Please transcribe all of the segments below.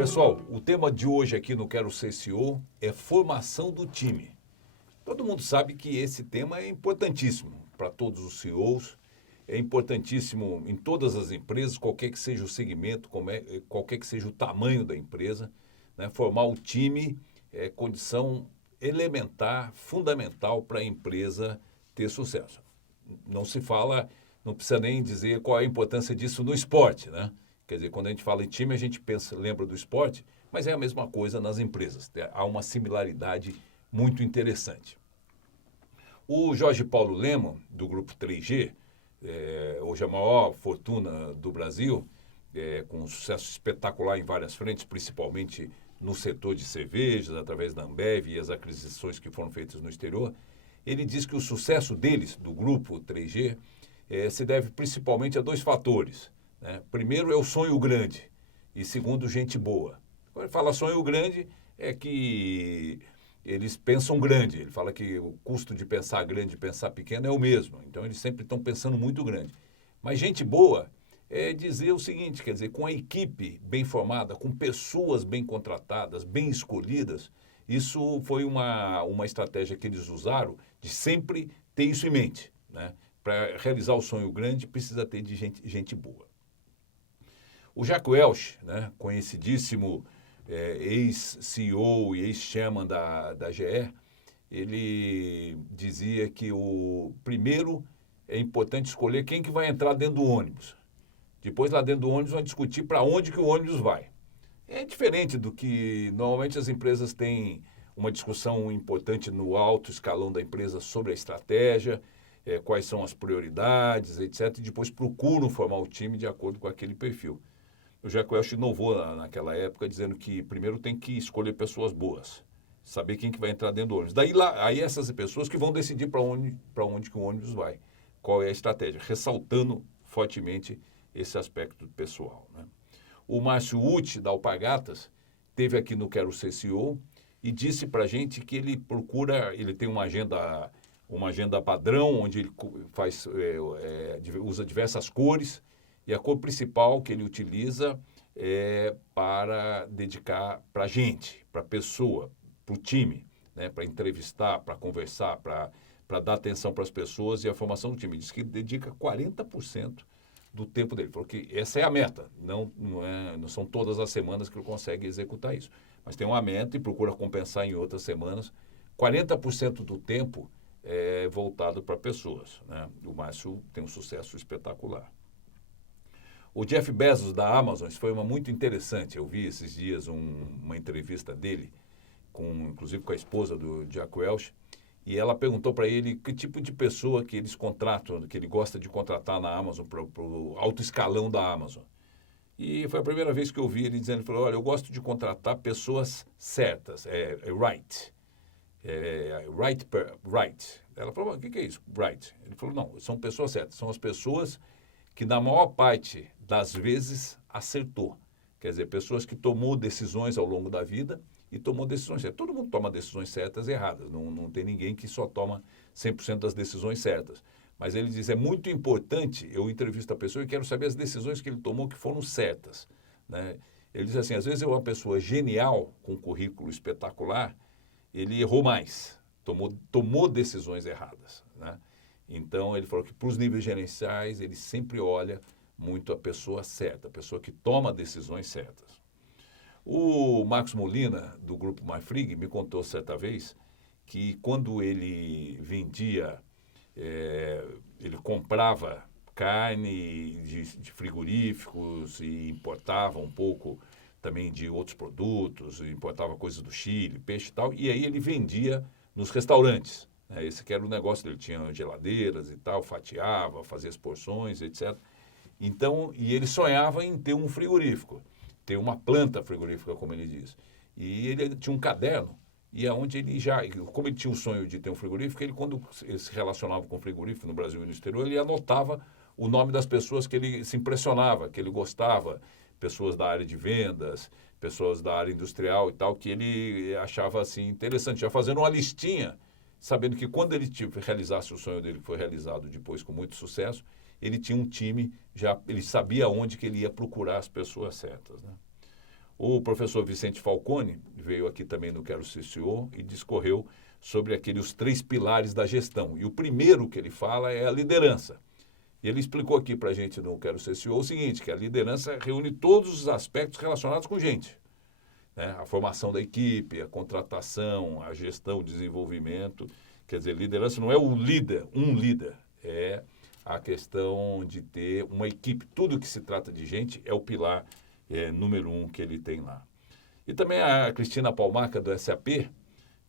Pessoal, o tema de hoje aqui no Quero Ser CEO é formação do time. Todo mundo sabe que esse tema é importantíssimo para todos os CEOs, é importantíssimo em todas as empresas, qualquer que seja o segmento, qualquer que seja o tamanho da empresa, né? Formar o time é condição elementar, fundamental para a empresa ter sucesso. Não se fala, não precisa nem dizer qual é a importância disso no esporte, né? Quer dizer, quando a gente fala em time, a gente lembra do esporte, mas é a mesma coisa nas empresas. Há uma similaridade muito interessante. O Jorge Paulo Lemann, do Grupo 3G, hoje a maior fortuna do Brasil, com um sucesso espetacular em várias frentes, principalmente no setor de cervejas, através da Ambev e as aquisições que foram feitas no exterior, ele diz que o sucesso deles, do Grupo 3G, se deve principalmente a dois fatores. Né? Primeiro é o sonho grande e segundo, gente boa. Quando ele fala sonho grande, é que eles pensam grande. Ele fala que o custo de pensar grande e pensar pequeno é o mesmo. Então, eles sempre estão pensando muito grande. Mas gente boa é dizer o seguinte, quer dizer, com a equipe bem formada, com pessoas bem contratadas, bem escolhidas, isso foi uma estratégia que eles usaram de sempre ter isso em mente. Né? Para realizar o sonho grande, precisa ter de gente boa. O Jack Welch, né, conhecidíssimo ex-CEO e ex-chairman da GE, ele dizia que o primeiro é importante escolher quem que vai entrar dentro do ônibus. Depois, lá dentro do ônibus, vão discutir para onde que o ônibus vai. É diferente do que normalmente as empresas têm uma discussão importante no alto escalão da empresa sobre a estratégia, quais são as prioridades, etc. E depois procuram formar o time de acordo com aquele perfil. O Jack Welch inovou naquela época, dizendo que primeiro tem que escolher pessoas boas, saber quem que vai entrar dentro do ônibus. Aí essas pessoas que vão decidir para onde que o ônibus vai, qual é a estratégia, ressaltando fortemente esse aspecto pessoal. Né? O Márcio Uti, da Alpargatas, esteve aqui no Quero Ser CEO e disse para a gente que ele tem uma agenda padrão, onde ele usa diversas cores, e a cor principal que ele utiliza é para dedicar para a gente, para a pessoa, para o time, né? Para entrevistar, para conversar, para dar atenção para as pessoas e a formação do time. Ele diz que ele dedica 40% do tempo dele. Falou que essa é a meta, não são todas as semanas que ele consegue executar isso. Mas tem uma meta e procura compensar em outras semanas. 40% do tempo é voltado para pessoas. Né? O Márcio tem um sucesso espetacular. O Jeff Bezos, da Amazon, isso foi muito interessante. Eu vi esses dias uma entrevista dele, inclusive com a esposa do Jack Welch, e ela perguntou para ele que tipo de pessoa que eles contratam, que ele gosta de contratar na Amazon, para o alto escalão da Amazon. E foi a primeira vez que eu vi ele dizendo, ele falou, olha, eu gosto de contratar pessoas certas, right. Right. Ela falou, o que é isso? Right. Ele falou, não, são pessoas certas, são as pessoas que na maior parte das vezes acertou. Quer dizer, pessoas que tomou decisões ao longo da vida e tomou decisões certas. Todo mundo toma decisões certas e erradas. Não tem ninguém que só toma 100% das decisões certas. Mas ele diz, é muito importante, eu entrevisto a pessoa e quero saber as decisões que ele tomou que foram certas. Né? Ele diz assim, às vezes é uma pessoa genial, com um currículo espetacular, ele errou mais, tomou decisões erradas. Né? Então, ele falou que para os níveis gerenciais, ele sempre olha muito a pessoa certa, a pessoa que toma decisões certas. O Marcos Molina, do Grupo Marfrig, me contou certa vez que quando ele vendia, ele comprava carne de frigoríficos e importava um pouco também de outros produtos, importava coisas do Chile, peixe e tal, e aí ele vendia nos restaurantes. Esse que era o negócio dele, tinha geladeiras e tal, fatiava, fazia as porções, etc. Então, e ele sonhava em ter um frigorífico, ter uma planta frigorífica, como ele diz. E ele tinha um caderno, e aonde como ele tinha o sonho de ter um frigorífico, quando ele se relacionava com frigorífico no Brasil e no exterior, ele anotava o nome das pessoas que ele se impressionava, que ele gostava, pessoas da área de vendas, pessoas da área industrial e tal, que ele achava assim interessante, já fazendo uma listinha, sabendo que quando ele realizasse o sonho dele, que foi realizado depois com muito sucesso, ele tinha um time, ele sabia onde que ele ia procurar as pessoas certas. Né? O professor Vicente Falcone veio aqui também no Quero Ser CEO e discorreu sobre os 3 pilares da gestão. E o primeiro que ele fala é a liderança. E ele explicou aqui para a gente no Quero Ser CEO o seguinte, que a liderança reúne todos os aspectos relacionados com gente. Né? A formação da equipe, a contratação, a gestão, o desenvolvimento. Quer dizer, liderança não é um líder, é a questão de ter uma equipe. Tudo que se trata de gente é o pilar número 1 que ele tem lá. E também a Cristina Palmaca, do SAP,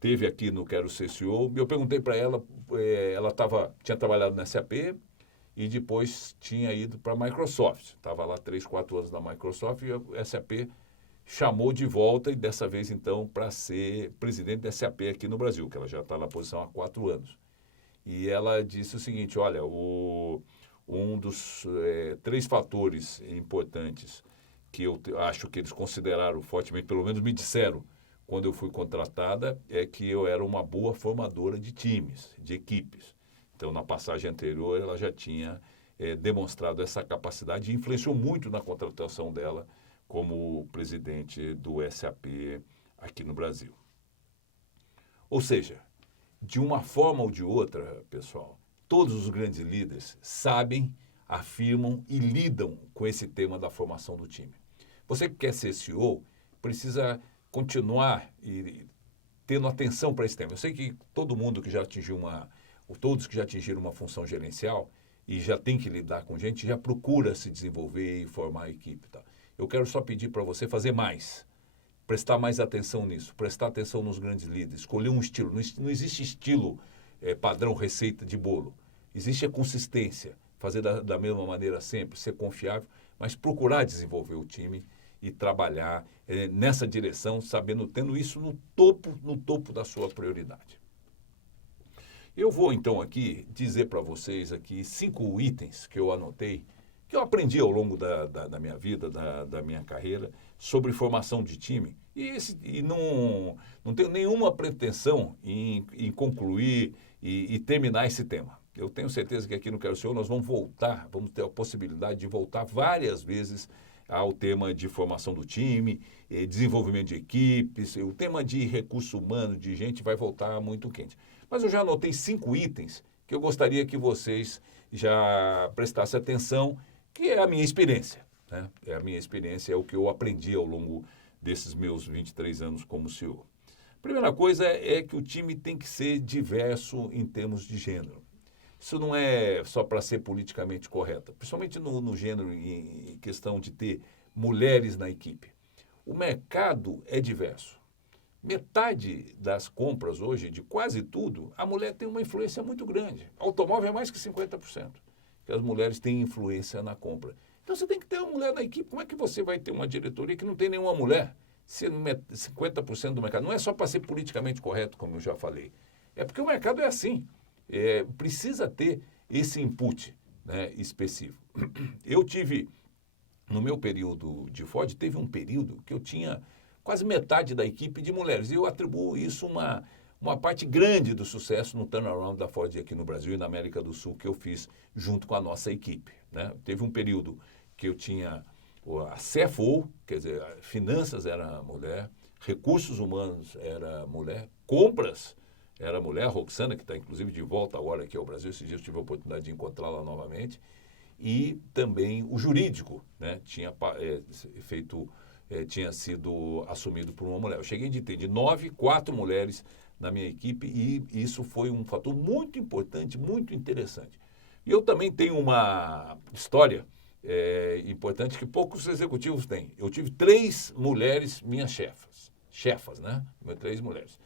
teve aqui no Quero Ser CEO, e eu perguntei para ela, ela tinha trabalhado na SAP e depois tinha ido para a Microsoft. Estava lá 3, 4 anos na Microsoft e a SAP chamou de volta e dessa vez então para ser presidente da SAP aqui no Brasil, que ela já está na posição há 4 anos. E ela disse o seguinte, olha, um dos 3 fatores importantes que eu acho que eles consideraram fortemente, pelo menos me disseram, quando eu fui contratada, é que eu era uma boa formadora de times, de equipes. Então, na passagem anterior, ela já tinha demonstrado essa capacidade e influenciou muito na contratação dela como presidente do SAP aqui no Brasil. Ou seja, de uma forma ou de outra, pessoal, todos os grandes líderes sabem, afirmam e lidam com esse tema da formação do time. Você que quer ser CEO, precisa continuar tendo atenção para esse tema. Eu sei que todo mundo que já atingiu todos que já atingiram uma função gerencial e já tem que lidar com gente, já procura se desenvolver e formar a equipe. Tá? Eu quero só pedir para você fazer mais, prestar mais atenção nisso, prestar atenção nos grandes líderes, escolher um estilo. Não existe estilo padrão, receita de bolo. Existe a consistência, fazer da mesma maneira sempre, ser confiável, mas procurar desenvolver o time e trabalhar nessa direção, tendo isso no topo da sua prioridade. Eu vou então aqui dizer para vocês aqui 5 itens que eu anotei, que eu aprendi ao longo da minha vida, da minha carreira, sobre formação de time. E não tenho nenhuma pretensão em concluir e terminar esse tema. Eu tenho certeza que aqui no Quero Ser CEO nós vamos ter a possibilidade de voltar várias vezes ao tema de formação do time, desenvolvimento de equipes, o tema de recurso humano, de gente, vai voltar muito quente. Mas eu já anotei 5 itens que eu gostaria que vocês já prestassem atenção, que é a minha experiência. Né? É a minha experiência, é o que eu aprendi ao longo desses meus 23 anos como CEO. Primeira coisa é que o time tem que ser diverso em termos de gênero. Isso não é só para ser politicamente correto, principalmente no gênero em questão de ter mulheres na equipe. O mercado é diverso. Metade das compras hoje, de quase tudo, a mulher tem uma influência muito grande. Automóvel é mais que 50%, que as mulheres têm influência na compra. Então você tem que ter uma mulher na equipe. Como é que você vai ter uma diretoria que não tem nenhuma mulher? Se 50% do mercado. Não é só para ser politicamente correto, como eu já falei. É porque o mercado é assim. Precisa ter esse input, né, específico. Eu tive, no meu período de Ford, teve um período que eu tinha quase metade da equipe de mulheres. E eu atribuo isso uma parte grande do sucesso no turnaround da Ford aqui no Brasil e na América do Sul que eu fiz junto com a nossa equipe. Né? Teve um período que eu tinha a CFO, quer dizer, finanças era mulher, recursos humanos era mulher, compras era mulher, a Roxana, que está inclusive de volta agora aqui ao Brasil, esses dias eu tive a oportunidade de encontrá-la novamente, e também o jurídico, né, tinha sido assumido por uma mulher. Eu cheguei de ter de 9, 4 mulheres na minha equipe e isso foi um fator muito importante, muito interessante. E eu também tenho uma história importante que poucos executivos têm. Eu tive 3 mulheres minhas chefas, né? 3 mulheres.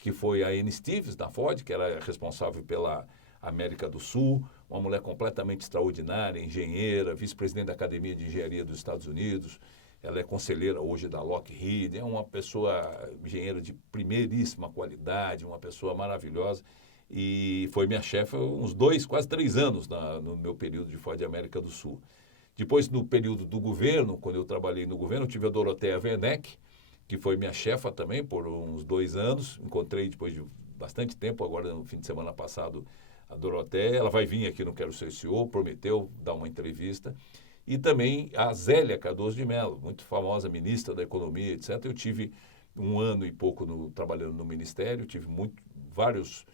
Que foi a Anne Stevens, da Ford, que era responsável pela América do Sul, uma mulher completamente extraordinária, engenheira, vice-presidente da Academia de Engenharia dos Estados Unidos. Ela é conselheira hoje da Lockheed, é uma pessoa engenheira de primeiríssima qualidade, uma pessoa maravilhosa. E foi minha chefe uns 2, quase 3 anos no meu período de Ford América do Sul. Depois, no período do governo, quando eu trabalhei no governo, eu tive a Dorothea Werneck, que foi minha chefa também por uns 2 anos. Encontrei depois de bastante tempo, agora no fim de semana passado, a Dorothea. Ela vai vir aqui no Quero Ser CEO, prometeu dar uma entrevista. E também a Zélia Cardoso de Mello, muito famosa ministra da Economia, etc. Eu tive um ano e pouco trabalhando no Ministério, tive vários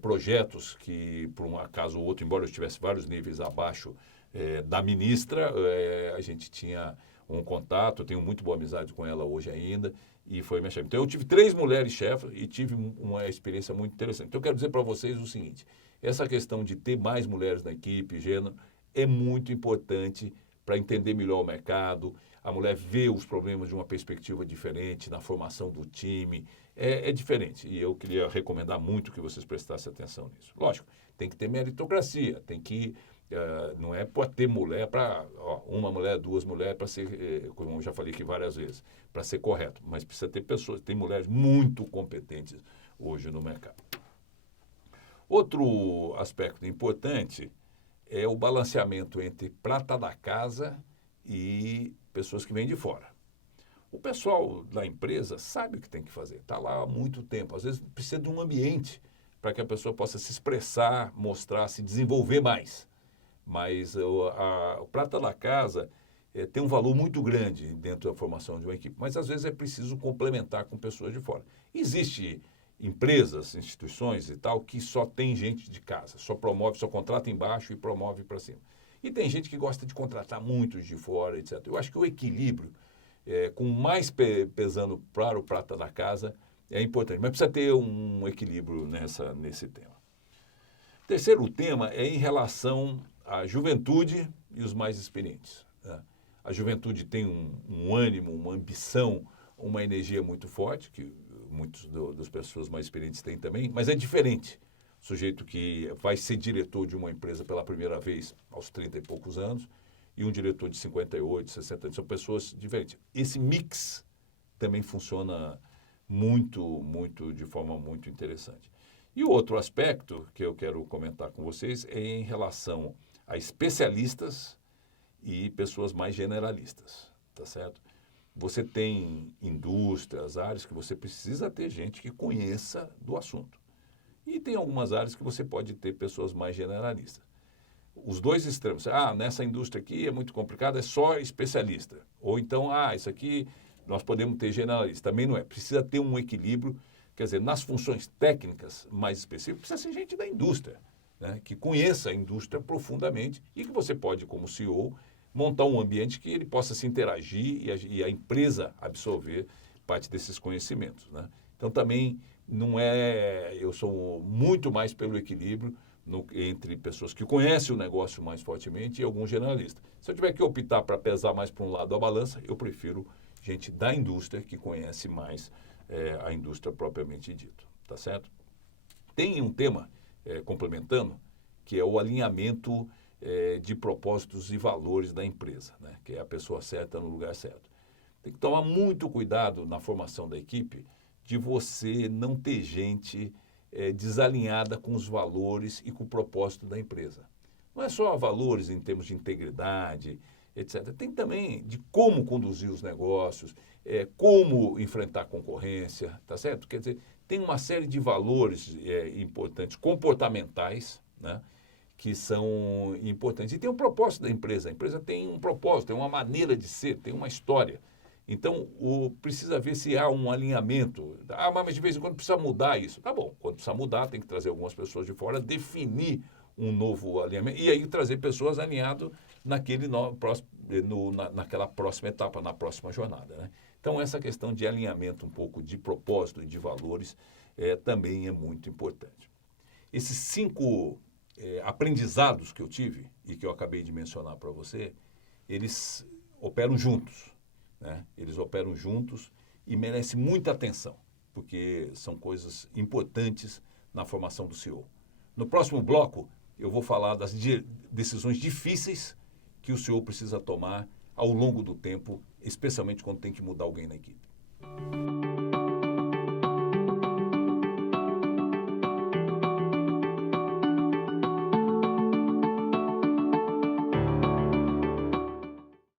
projetos que, por um acaso ou outro, embora eu estivesse vários níveis abaixo da ministra, a gente tinha um contato, eu tenho muito boa amizade com ela hoje ainda, e foi minha chefe. Então, eu tive 3 mulheres chefes e tive uma experiência muito interessante. Então, eu quero dizer para vocês o seguinte, essa questão de ter mais mulheres na equipe, gênero, é muito importante para entender melhor o mercado, a mulher vê os problemas de uma perspectiva diferente na formação do time, é diferente. E eu queria recomendar muito que vocês prestassem atenção nisso. Lógico, tem que ter meritocracia, tem que... não é para ter mulher, para uma mulher, 2 mulheres, para ser, como eu já falei aqui várias vezes, para ser correto, mas precisa ter pessoas, tem mulheres muito competentes hoje no mercado. Outro aspecto importante é o balanceamento entre prata da casa e pessoas que vêm de fora. O pessoal da empresa sabe o que tem que fazer, está lá há muito tempo, às vezes precisa de um ambiente para que a pessoa possa se expressar, mostrar, se desenvolver mais. Mas o prata da casa tem um valor muito grande dentro da formação de uma equipe. Mas, às vezes, é preciso complementar com pessoas de fora. Existem empresas, instituições e tal, que só tem gente de casa. Só promove, só contrata embaixo e promove para cima. E tem gente que gosta de contratar muitos de fora, etc. Eu acho que o equilíbrio, com mais pesando para o prata da casa, é importante. Mas precisa ter um equilíbrio nesse tema. O terceiro tema é em relação à juventude e os mais experientes. Né? A juventude tem um ânimo, uma ambição, uma energia muito forte, que muitas das pessoas mais experientes têm também, mas é diferente. O sujeito que vai ser diretor de uma empresa pela primeira vez aos 30 e poucos anos e um diretor de 58, 60 anos, são pessoas diferentes. Esse mix também funciona de forma muito interessante. E o outro aspecto que eu quero comentar com vocês é em relação a especialistas e pessoas mais generalistas, tá certo? Você tem indústrias, áreas que você precisa ter gente que conheça do assunto. E tem algumas áreas que você pode ter pessoas mais generalistas. Os dois extremos, nessa indústria aqui é muito complicado, é só especialista. Ou então, isso aqui nós podemos ter generalista. Também não é. Precisa ter um equilíbrio, quer dizer, nas funções técnicas mais específicas, precisa ser gente da indústria, né, que conheça a indústria profundamente e que você pode, como CEO, montar um ambiente que ele possa se interagir e a empresa absorver parte desses conhecimentos. Né? Então, também não é... Eu sou muito mais pelo equilíbrio entre pessoas que conhecem o negócio mais fortemente e alguns generalistas. Se eu tiver que optar para pesar mais para um lado da balança, eu prefiro gente da indústria que conhece mais a indústria propriamente dita. Tá certo? Tem um tema, complementando, que é o alinhamento de propósitos e valores da empresa, né? Que é a pessoa certa no lugar certo. Tem que tomar muito cuidado na formação da equipe de você não ter gente desalinhada com os valores e com o propósito da empresa. Não é só valores em termos de integridade, etc. Tem também de como conduzir os negócios, como enfrentar a concorrência, tá certo? Quer dizer, tem uma série de valores importantes, comportamentais, né? Que são importantes. E tem o propósito da empresa. A empresa tem um propósito, tem uma maneira de ser, tem uma história. Então, precisa ver se há um alinhamento. Mas de vez em quando precisa mudar isso. Tá bom, quando precisa mudar, tem que trazer algumas pessoas de fora, definir um novo alinhamento e aí trazer pessoas alinhadas naquela próxima etapa, na próxima jornada. Né? Então, essa questão de alinhamento um pouco de propósito e de valores também é muito importante. Esses 5 aprendizados que eu tive e que eu acabei de mencionar para você, eles operam juntos. Né? Eles operam juntos e merecem muita atenção, porque são coisas importantes na formação do CEO. No próximo bloco, eu vou falar das decisões difíceis que o CEO precisa tomar ao longo do tempo, especialmente quando tem que mudar alguém na equipe.